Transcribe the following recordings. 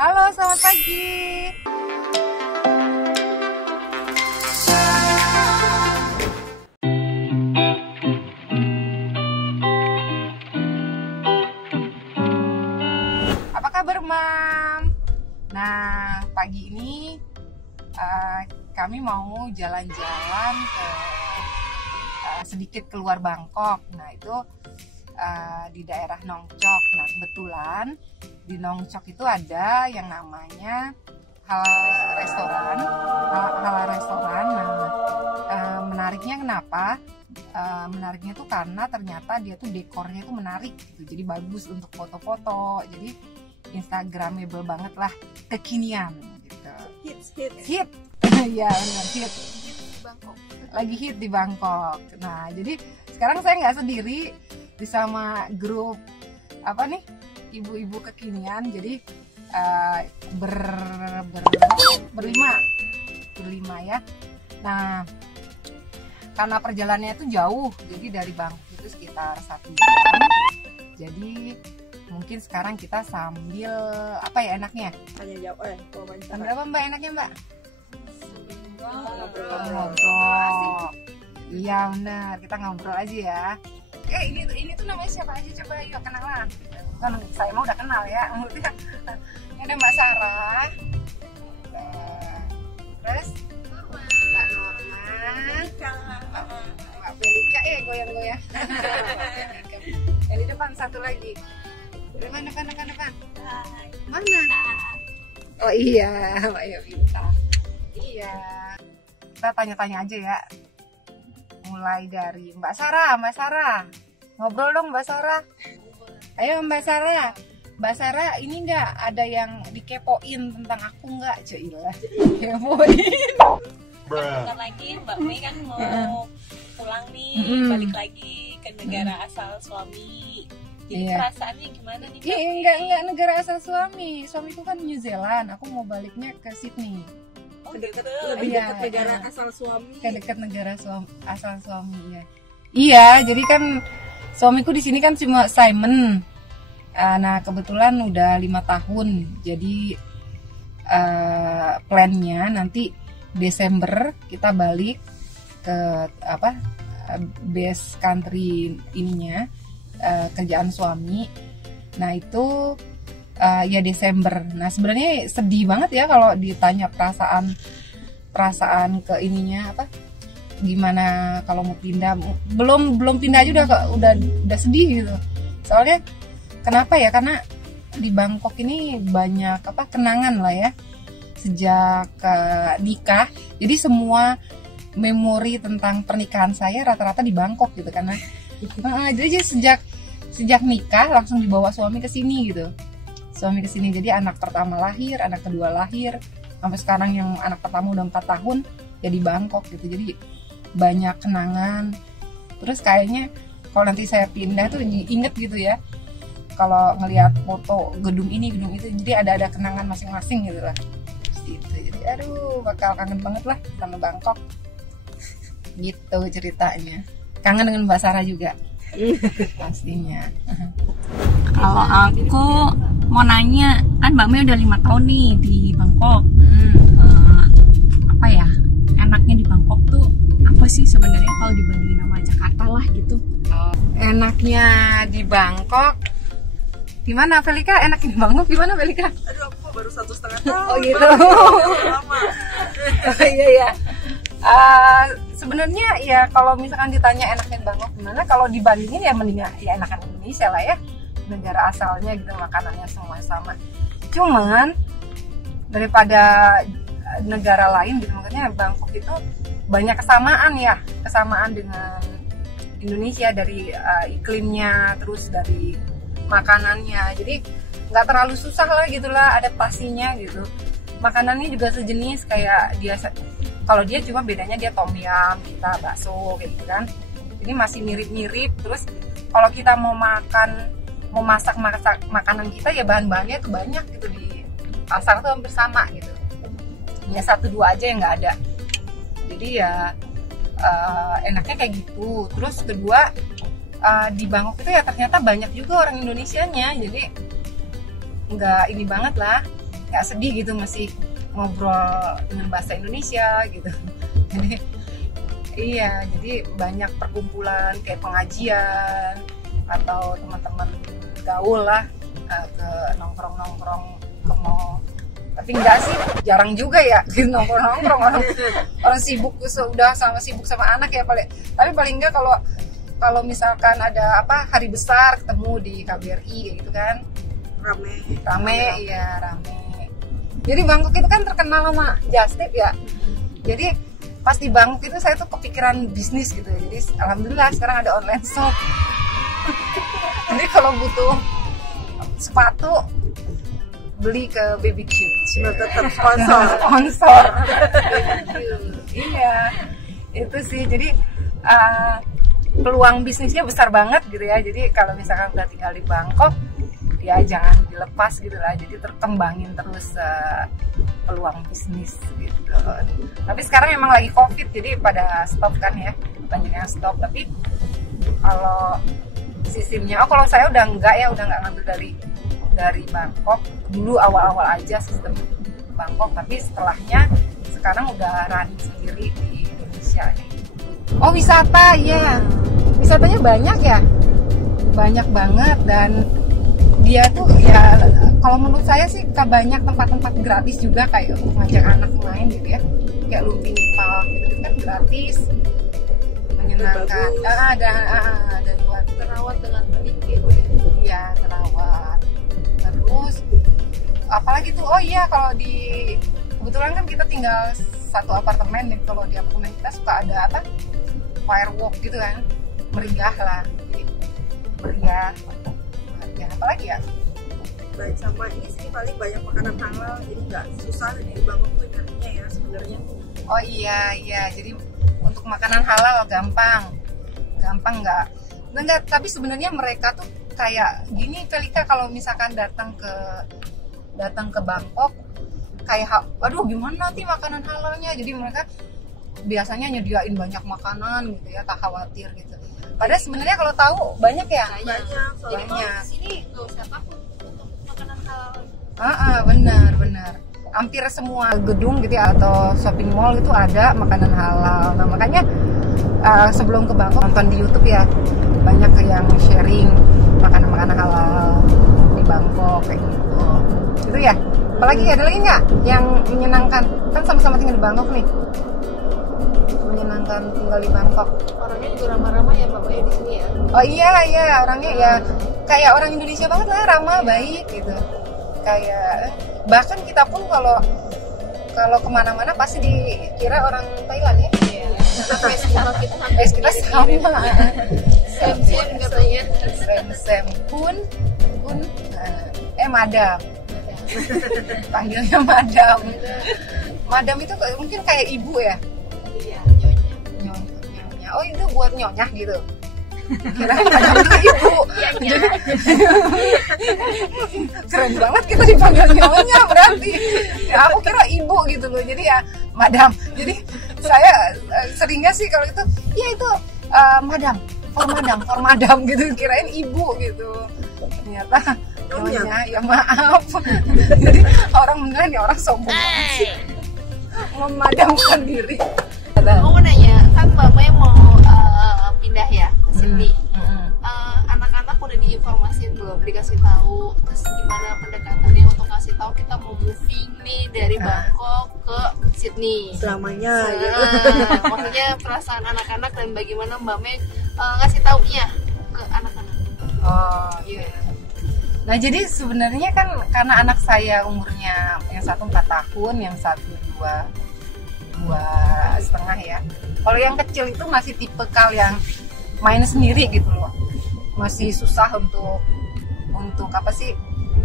Halo, selamat pagi. Apa kabar, Mam? Nah, pagi ini kami mau jalan-jalan ke sedikit keluar Bangkok. Nah, itu di daerah Nong Chok. Nah, kebetulan di Nong Chok itu ada yang namanya halal restoran. Nah, menariknya kenapa? Menariknya tuh karena ternyata dia tuh dekornya tuh menarik gitu. Jadi bagus untuk foto-foto. Jadi instagramable banget lah, kekinian gitu. Hit. Ya, benar, hit. Bangkok. Lagi hit di Bangkok. Nah, jadi sekarang saya nggak sendiri, bersama grup apa nih, ibu-ibu kekinian. Jadi berlima ya. Nah, karena perjalanannya itu jauh, jadi dari Bangkok itu sekitar 1 jam. Jadi mungkin sekarang kita sambil apa ya enaknya? Tanya jawab Sambil apa Mbak enaknya Mbak? Ngobrol. Iya benar, kita ngobrol aja ya. Ini tuh namanya siapa aja, coba yuk kenalan. Kan saya mah udah kenal ya. Ini ada Mbak Sarah. Terus Mbak Norma, Mbak Belika goyang-goyang. Yang di depan satu lagi. Depan. Mana? Oh iya, Mbak Yovita. Iya. Kita tanya-tanya aja ya. Mulai dari Mbak Sarah. Ngobrol dong Mbak Sarah. Ayo Mbak Sarah. Mbak Sarah, ini nggak ada yang dikepoin tentang aku nggak? Cailah. Kepoin. Bentar lagi Mbak Mei kan mau pulang nih, balik lagi ke negara asal suami. Jadi perasaannya gimana nih? Enggak negara asal suami. Suamiku kan New Zealand. Aku mau baliknya ke Sydney. Oh, gitu. lebih dekat negara asal suami. Ke dekat negara asal suami ya. Iya, jadi kan suamiku di sini kan cuma Simon. Nah, kebetulan udah 5 tahun. Jadi plannya nanti Desember kita balik ke base country ininya, kerjaan suami. Nah, itu ya Desember. Nah, sebenarnya sedih banget ya kalau ditanya perasaan ke ininya gimana kalau mau pindah. Belum pindah aja udah sedih gitu. Soalnya kenapa ya? Karena di Bangkok ini banyak kenangan lah ya sejak nikah. Jadi semua memori tentang pernikahan saya rata-rata di Bangkok gitu, karena jadi sejak nikah langsung dibawa suami ke sini gitu. Suami kesini, jadi anak pertama lahir, anak kedua lahir, sampai sekarang yang anak pertama udah 4 tahun ya di Bangkok gitu. Jadi banyak kenangan. Terus kayaknya kalau nanti saya pindah tuh inget gitu ya, kalau ngelihat foto gedung ini gedung itu, jadi ada kenangan masing-masing gitu lah. Gitu. Jadi aduh, bakal kangen banget lah sama Bangkok gitu ceritanya. Kangen dengan Mbak Sarah juga pastinya. Kalau aku mau nanya, kan Mbak Mei udah 5 tahun nih di Bangkok. Apa ya enaknya di Bangkok tuh apa sih sebenarnya kalau dibandingin sama Jakarta lah gitu? Enaknya di Bangkok gimana Velika? Enaknya di Bangkok gimana Velika? Aduh, aku baru 1,5 tahun. Oh gitu. Lama. Oh iya. Sebenarnya ya kalau misalkan ditanya enaknya di Bangkok gimana, kalau dibandingin ya mending ya enakan Indonesia lah ya, negara asalnya gitu, makanannya semua sama. Cuman daripada negara lain gitu, makanya Bangkok itu banyak kesamaan dengan Indonesia, dari iklimnya, terus dari makanannya. Jadi nggak terlalu susah lah gitulah adaptasinya gitu. Makanannya juga sejenis kayak dia. Kalau dia cuma bedanya dia tom yum, kita bakso kayak gitu kan. Jadi masih mirip-mirip. Terus kalau kita mau masak makanan kita ya bahan-bahannya tuh banyak gitu, di pasar tuh hampir sama gitu. Ya 1-2 aja yang nggak ada. Jadi ya enaknya kayak gitu. Terus kedua, di Bangkok itu ya ternyata banyak juga orang Indonesianya, jadi nggak ini banget lah, nggak sedih gitu, masih ngobrol dengan bahasa Indonesia gitu. Jadi iya, jadi banyak perkumpulan kayak pengajian atau teman-teman gaul lah, ke nongkrong-nongkrong ke mall. Tapi enggak sih, jarang juga ya gitu nongkrong-nongkrong, orang sibuk sudah sibuk sama anak ya paling. Tapi paling enggak kalau misalkan ada hari besar ketemu di KBRI kayak gitu kan, rame. Jadi Bangkok itu kan terkenal sama just tip ya. Jadi pas di Bangkok itu saya tuh kepikiran bisnis gitu. Jadi alhamdulillah sekarang ada online shop. Jadi kalau butuh sepatu beli ke BBQ. Tetap sponsor. Iya, itu sih. Jadi peluang bisnisnya besar banget gitu ya. Jadi kalau misalkan udah tinggal di Bangkok, ya jangan dilepas gitu lah. Jadi terkembangin terus peluang bisnis gitu. Tapi sekarang emang lagi COVID, jadi pada stop kan ya, banyak yang stop. Tapi kalau sistemnya, kalau saya udah nggak ngambil dari Bangkok. Dulu awal-awal aja sistem Bangkok, tapi setelahnya sekarang udah running sendiri di Indonesia nih. Oh, wisata, iya. Wisatanya banyak ya, banyak banget. Dan dia tuh ya, kalau menurut saya sih banyak tempat-tempat gratis juga, kayak untuk ngajak anak main gitu ya, kayak Lumpini Park gitu kan gratis, menyenangkan. Dan buat Terawat dengan sedikit. Iya, terawat. Terus apalagi tuh, oh iya, kalau kebetulan kan kita tinggal satu apartemen nih. Kalau di apartemen kita suka ada firework gitu kan, meriah lah. Jadi meriah. Ya, apalagi ya? Baik, sama ini sih paling banyak makanan halal, jadi nggak susah di Bangkok tuh nyarinya ya sebenarnya. Oh iya, jadi untuk makanan halal gampang nggak, tapi sebenarnya mereka tuh kayak gini, Velika, kalau misalkan datang ke Bangkok kayak aduh gimana nanti makanan halalnya. Jadi mereka biasanya nyediain banyak makanan gitu ya, tak khawatir gitu. Padahal sebenarnya kalau tahu banyak ya. Banyak. Sini nggak usah takut untuk makanan halal. Benar. Hampir semua gedung gitu ya, atau shopping mall itu ada makanan halal. Nah makanya sebelum ke Bangkok nonton di YouTube ya, banyak yang sharing makanan-makanan halal di Bangkok kayak gitu. Itu ya. Apalagi ada lagi nggak yang menyenangkan? Kan sama-sama tinggal di Bangkok nih. Menyenangkan tinggal di Bangkok. Orangnya juga ramah-ramah ya Mbak Maya di sini ya. Oh iya, orangnya ya kayak orang Indonesia banget lah, ramah, baik gitu. Kayak bahkan kita pun kalau kemana-mana pasti dikira orang Thailand ya. Iya. Kita sama. Sem katanya. Sem pun madam. Panggilnya madam. Madam itu mungkin kayak ibu ya. Iya, Nyonya. Oh itu buat nyonya gitu. Kirain madam itu ibu. Iya. Keren banget kita dipanggil nyonya berarti. Ya, aku kira ibu gitu loh. Jadi ya madam. Jadi saya seringnya sih kalau itu, ya itu for madam gitu. Kirain ibu gitu. Ternyata nyonya, ya maaf. Jadi orang menilai nih orang sombong banget sih. Memadamkan diri. Mau nanya, kan Mbak Maya mau pindah ya ke Sydney. Anak-anak udah diinformasiin belum, dikasih tahu, terus gimana pendekatannya untuk kasih tahu kita mau moving nih dari Bangkok ke Sydney Selamanya gitu. Maksudnya perasaan anak-anak dan bagaimana Mbak Maya ngasih taunya ke anak-anak. Oh iya. Nah jadi sebenarnya kan karena anak saya umurnya yang satu 4 tahun, yang satu 2,5 ya. Kalau yang kecil itu masih tipikal yang main sendiri gitu loh, masih susah untuk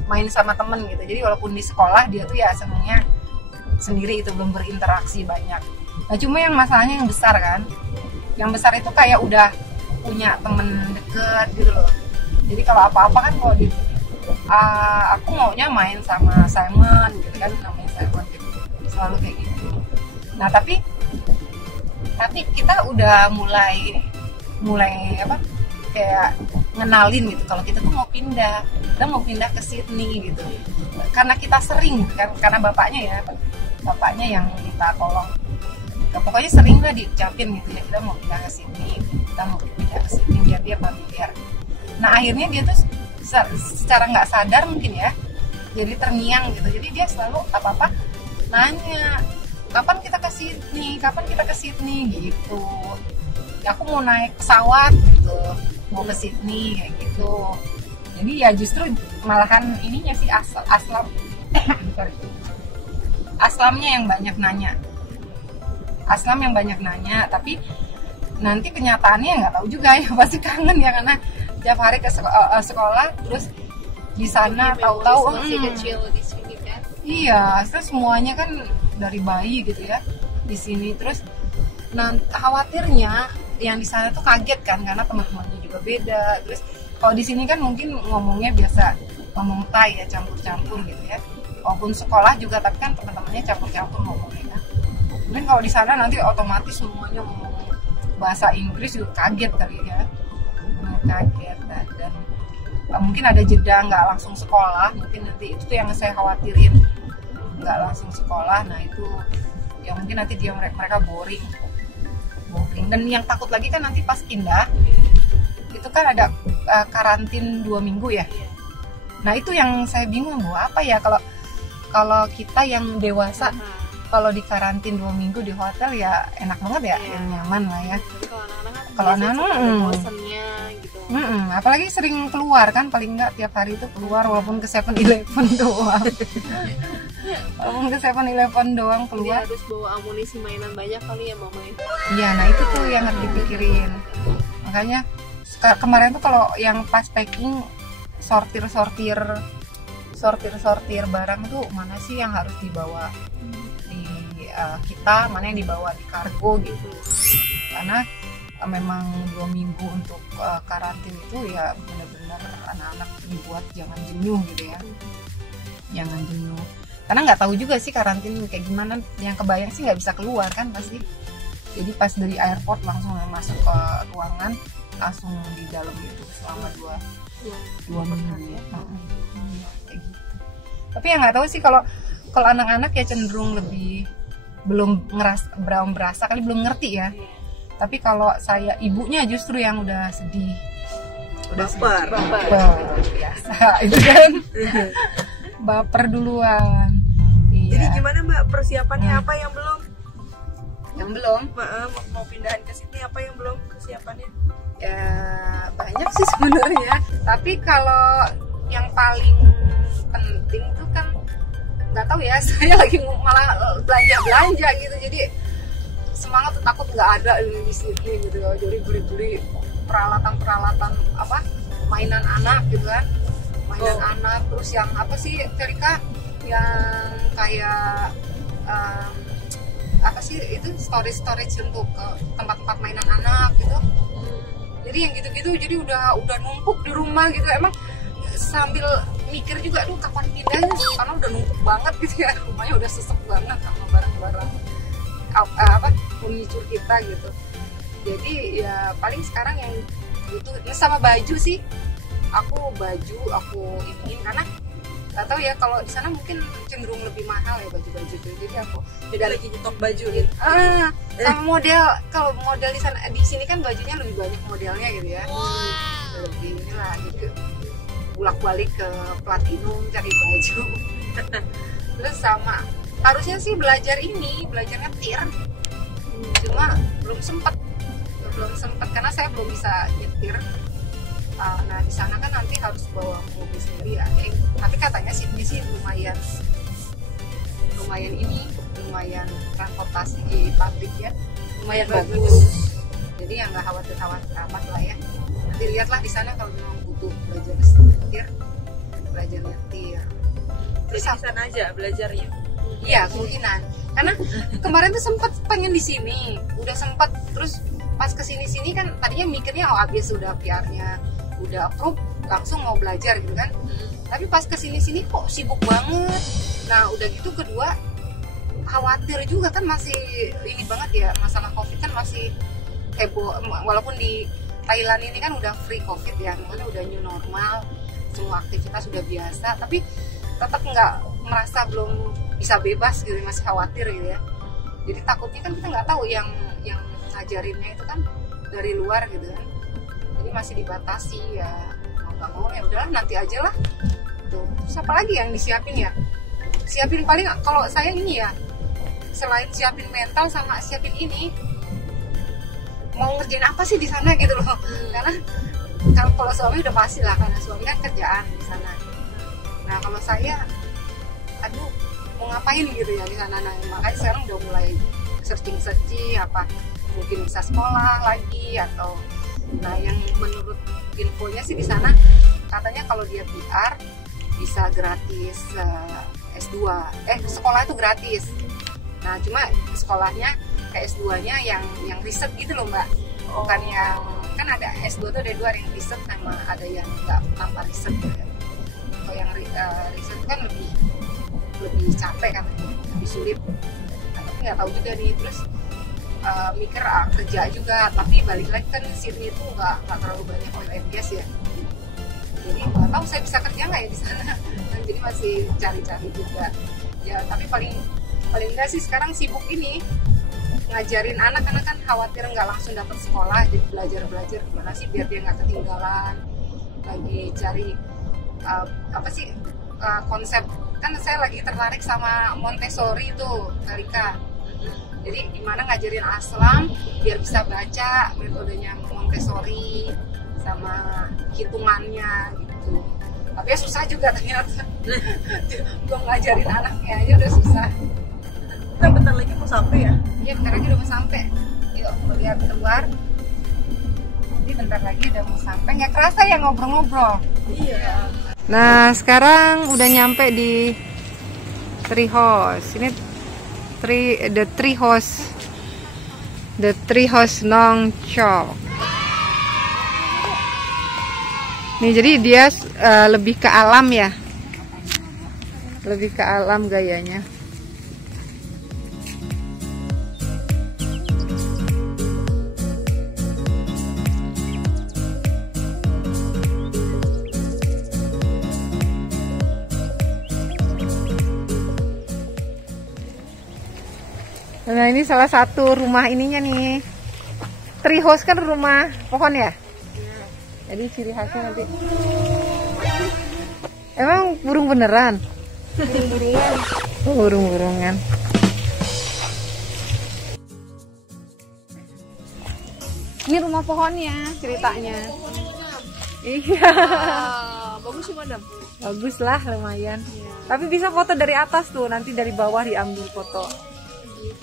main sama temen gitu. Jadi walaupun di sekolah dia tuh ya senangnya sendiri, itu belum berinteraksi banyak. Nah cuma yang masalahnya yang besar kan, yang besar itu kayak udah punya temen deket gitu loh. Jadi kalau apa-apa kan kalau aku maunya main sama Simon gitu kan, namanya Simon gitu, selalu kayak gitu. Nah tapi kita udah mulai kayak ngenalin gitu kalau kita tuh mau pindah, kita mau pindah ke Sydney gitu. Karena kita sering kan, karena bapaknya yang minta tolong. Pokoknya sering lah diucapin gitu ya, kita mau pindah ke Sydney, kita mau pindah ke Sydney biar dia familiar. Nah akhirnya dia tuh secara nggak sadar mungkin ya, jadi terngiang gitu. Jadi dia selalu apa-apa nanya, kapan kita ke Sydney gitu. Ya, aku mau naik pesawat gitu, mau ke Sydney kayak gitu. Jadi ya justru malahan ininya sih Aslamnya yang banyak nanya. Tapi nanti kenyataannya nggak tahu juga ya, pasti kangen ya karena tiap hari ke sekolah, terus di sana tahu-tahu masih kecil di sini kan. Iya, terus semuanya kan dari bayi gitu ya di sini. Terus khawatirnya yang di sana tuh kaget kan karena teman-temannya juga beda. Terus kalau di sini kan mungkin ngomongnya biasa ngomong Thai ya, campur-campur gitu ya. Walaupun sekolah juga tapi kan teman-temannya campur-campur ngomongnya kan. Mungkin kalau di sana nanti otomatis semuanya ngomong bahasa Inggris juga kaget kali ya. Kaget dan mungkin ada jeda nggak langsung sekolah, mungkin nanti itu tuh yang saya khawatirin, nggak langsung sekolah. Nah itu ya mungkin nanti mereka boring. Dan yang takut lagi kan nanti pas pindah itu kan ada karantin 2 minggu ya. Nah itu yang saya bingung apa ya kalau kita yang dewasa kalau di karantin 2 minggu di hotel ya enak banget ya, nyaman lah ya. Kalau anak-anak bosannya gitu. Apalagi sering keluar kan, paling nggak tiap hari itu keluar walaupun ke 7-Eleven doang. Walaupun ke 7-Eleven doang keluar. Dia harus bawa amunisi mainan banyak kali ya mama. Iya, nah itu tuh yang harus dipikirin. Makanya kemarin tuh kalau yang pas packing sortir barang tuh mana sih yang harus dibawa di kita, mana yang dibawa di kargo gitu. Karena memang 2 minggu untuk karantin itu ya benar-benar anak-anak dibuat jangan jenuh gitu ya, jangan jenuh. Karena nggak tahu juga sih karantin kayak gimana, yang kebayang sih nggak bisa keluar kan pasti. Jadi pas dari airport langsung masuk ke ruangan, langsung di dalam gitu selama 2 minggu ya. Kayak gitu. Tapi ya nggak tahu sih kalau anak-anak ya cenderung lebih belum berasa kali, belum ngerti ya. Tapi kalau saya ibunya justru yang udah sedih, baper biasa itu kan. Baper duluan. Iya. Jadi gimana Mbak persiapannya, apa yang belum? Yang belum? Mau pindahan ke sini apa yang belum kesiapannya? Ya banyak sih sebenarnya. Tapi kalau yang paling penting tuh kan nggak tahu ya, saya lagi malah belanja gitu, jadi semangat takut nggak ada di sini gitu ya. Jadi beli peralatan apa, mainan anak gitu kan, anak. Terus yang apa sih Terika, yang kayak apa sih itu, storage untuk tempat-tempat mainan anak gitu. Jadi yang gitu-gitu jadi udah numpuk di rumah gitu. Emang sambil mikir juga, aduh kapan pindahnya karena udah numpuk banget gitu ya, rumahnya udah sesek banget sama barang-barang apa furniture kita gitu. Jadi ya paling sekarang yang butuh sama baju sih, aku iniin karena nggak tahu ya, kalau di sana mungkin cenderung lebih mahal ya baju-baju itu. Jadi aku beda lagi nyetok baju gitu. Sama model, kalau model di sini kan bajunya lebih banyak modelnya gitu ya. Lebih inilah, jadi bolak-balik ke Platinum cari baju. Terus sama harusnya sih belajar nyetir, cuma belum sempat karena saya belum bisa nyetir. Nah di sana kan nanti harus bawa mobil sendiri ya. Tapi katanya Sydney sih lumayan transportasi publik ya, lumayan bagus. Jadi ya nggak khawatir amat lah ya. Nanti lihatlah di sana kalau memang butuh belajar nyetir. Terus di sana aja belajarnya? Iya kemungkinan. Karena kemarin tuh sempat pengen di sini, udah sempat, terus pas kesini kan tadinya mikirnya habis udah PR-nya udah approve langsung mau belajar gitu kan. Tapi pas kesini kok sibuk banget. Nah udah gitu kedua khawatir juga kan, masih ini banget ya, masalah COVID kan masih heboh, walaupun di Thailand ini kan udah free COVID ya, makanya udah new normal, semua aktivitas sudah biasa, tapi tetap nggak merasa belum bisa bebas gitu, masih khawatir gitu ya. Jadi takutnya kan kita nggak tahu yang ngajarinnya itu kan dari luar gitu kan, jadi masih dibatasi ya, mau nggak mau ya udahlah nanti aja lah. Tuh, terus apa lagi yang disiapin ya? Siapin paling kalau saya ini ya, selain siapin mental sama siapin ini, mau ngerjain apa sih di sana gitu loh. Karena kalau suami udah pasti lah, karena suami kan kerjaan di sana. Nah kalau saya, aduh mau ngapain gitu ya di sana. Nah makanya sekarang udah mulai searching apa mungkin bisa sekolah lagi atau, nah yang menurut infonya sih di sana katanya kalau dia PR bisa gratis S2, sekolah itu gratis. Nah cuma sekolahnya kayak S2-nya yang riset gitu loh Mbak, bukan yang, kan ada S2 tuh ada dua, yang riset sama ada yang nggak tanpa riset gitu. Kalau yang riset kan lebih capek kan, lebih sulit. Nah, tapi nggak tahu juga nih, terus mikir kerja juga, tapi balik lagi kan Sydney itu nggak terlalu banyak oil and gas ya, jadi nggak tahu saya bisa kerja nggak ya di sana. Jadi masih cari-cari juga ya, tapi paling enggak sih sekarang sibuk ini ngajarin anak kan khawatir nggak langsung dapat sekolah, jadi belajar gimana sih biar dia nggak ketinggalan. Lagi cari konsep, kan saya lagi tertarik sama Montessori itu Karika. Jadi gimana ngajarin Aslam biar bisa baca metodenya Montessori sama hitungannya gitu. Tapi ya susah juga ternyata. Belum ngajarin anaknya aja udah susah. Kita bentar lagi mau sampai ya? Iya bentar lagi udah mau sampai. Yuk melihat keluar. Jadi bentar lagi udah mau sampai. Nggak kerasa ya ngobrol-ngobrol. Iya. Nah sekarang udah nyampe di Treehouse. Ini the Treehouse Nong Chok. Nih jadi dia lebih ke alam ya, lebih ke alam gayanya. Nah ini salah satu rumah ininya nih. Treehouse kan rumah pohon ya? Jadi ciri khasnya nanti. Emang burung beneran? Burung-burungan. Oh, burung-burungan. Ini rumah pohonnya ceritanya. Iya. Bagus sih madam. Bagus lah lumayan. Tapi bisa foto dari atas tuh, nanti dari bawah diambil foto.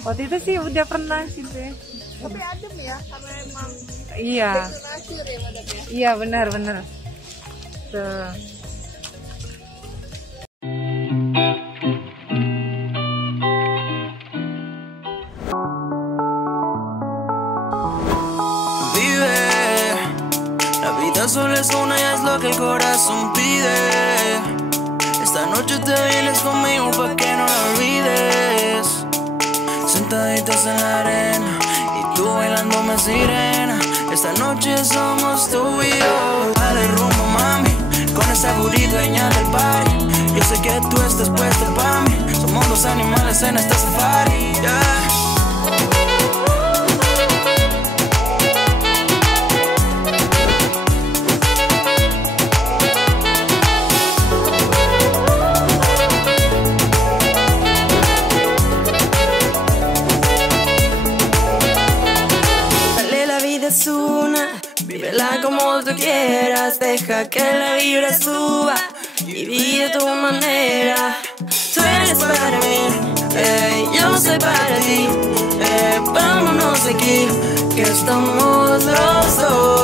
Waktu itu sih udah pernah sih deh. Tapi adem ya, karena emang iya. nature ya madam ya. Iya benar. Tuh. La vida solo es una y es lo que el corazón pide. Esta noche te vienes conmigo pa' que no la olvides. Sentaditos en la arena y tú bailándome sirena. Esta noche somos tú y yo. Dale rumbo mami, con esa booty dueña del party. Yo sé que tú estás puesta pa' mí. Somos dos animales en este safari, yeah. Vívela como tú quieras, deja que la vibra suba y vive a tu manera. Tú eres para mí, yo soy para ti, vámonos de aquí, que estamos los dos.